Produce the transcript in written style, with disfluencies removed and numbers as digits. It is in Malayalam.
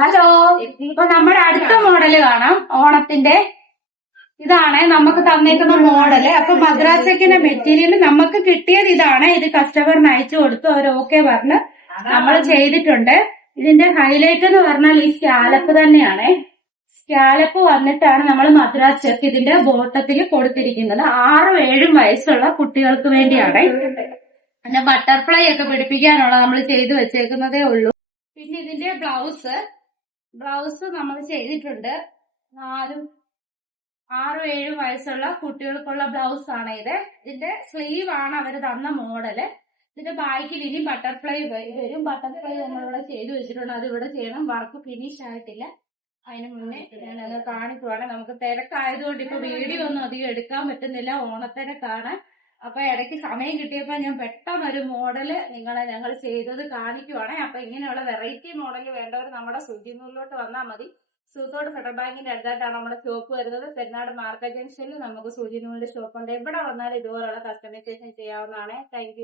ഹലോ, ഇപ്പൊ നമ്മുടെ അടുത്ത മോഡല് കാണാം. ഓണത്തിന്റെ ഇതാണ് നമുക്ക് തന്നേക്കുന്ന മോഡല്. അപ്പൊ മദ്രാസക്കിന്റെ മെറ്റീരിയൽ നമുക്ക് കിട്ടിയത് ഇതാണ്. ഇത് കസ്റ്റമറിന് അയച്ചു കൊടുത്തു. അവർ ഓക്കെ പറഞ്ഞ് നമ്മൾ ചെയ്തിട്ടുണ്ട്. ഇതിന്റെ ഹൈലൈറ്റ് എന്ന് പറഞ്ഞാൽ ഈ സ്കാലപ്പ് തന്നെയാണ്. സ്കാലപ്പ് വന്നിട്ടാണ് നമ്മൾ മദ്രാസ് ചെക്ക് ഇതിന്റെ ബോട്ടത്തിൽ കൊടുത്തിരിക്കുന്നത്. 6-7 വയസ്സുള്ള കുട്ടികൾക്ക് വേണ്ടിയാണ്. പിന്നെ ബട്ടർഫ്ലൈ ഒക്കെ പിടിപ്പിക്കാനുള്ള നമ്മൾ ചെയ്തു വെച്ചേക്കുന്നതേ ഉള്ളൂ. പിന്നെ ഇതിന്റെ ബ്ലൗസ് നമ്മൾ ചെയ്തിട്ടുണ്ട്. 6-7 വയസ്സുള്ള കുട്ടികൾക്കുള്ള ബ്ലൗസ് ആണ് ഇത്. ഇതിന്റെ സ്ലീവ് ആണ് അവര് തന്ന മോഡല്. ഇതിന്റെ ബാക്കിൽ ഇനി ബട്ടർഫ്ലൈ വരും. ബട്ടർഫ്ലൈ നമ്മളിവിടെ ചെയ്തു വെച്ചിട്ടുണ്ട്. അത് ഇവിടെ ചെയ്യണം. വർക്ക് ഫിനിഷ് ആയിട്ടില്ല. അതിന് മുന്നേ ഞാനത് കാണിക്കുവാണ്. നമുക്ക് തിരക്കായതുകൊണ്ട് ഇപ്പൊ വീഡിയോ ഒന്നും അധികം എടുക്കാൻ പറ്റുന്നില്ല. ഓണത്തിരക്കാണ്. അപ്പൊ ഇടയ്ക്ക് സമയം കിട്ടിയപ്പോ ഞാൻ പെട്ടെന്നൊരു മോഡല് ഞങ്ങൾ ചെയ്തത് കാണിക്കുവാണ്. അപ്പൊ ഇങ്ങനെയുള്ള വെറൈറ്റി മോഡല് വേണ്ടവർ നമ്മുടെ സുജിനൂരിലോട്ട് വന്നാൽ മതി. സൂത്തോട് ഫെഡറൽ ബാങ്കിന്റെ അടുത്തായിട്ടാണ് നമ്മുടെ ഷോപ്പ് വരുന്നത്. പെരുന്നാട് മാർക്കറ്റ് ജംഗ്ഷനിൽ നമുക്ക് സുജിനൂരിന്റെ ഷോപ്പുണ്ട്. എവിടെ വന്നാലും ഇതുപോലുള്ള കസ്റ്റമൈസേഷൻ ചെയ്യാവുന്നതാണ്. താങ്ക്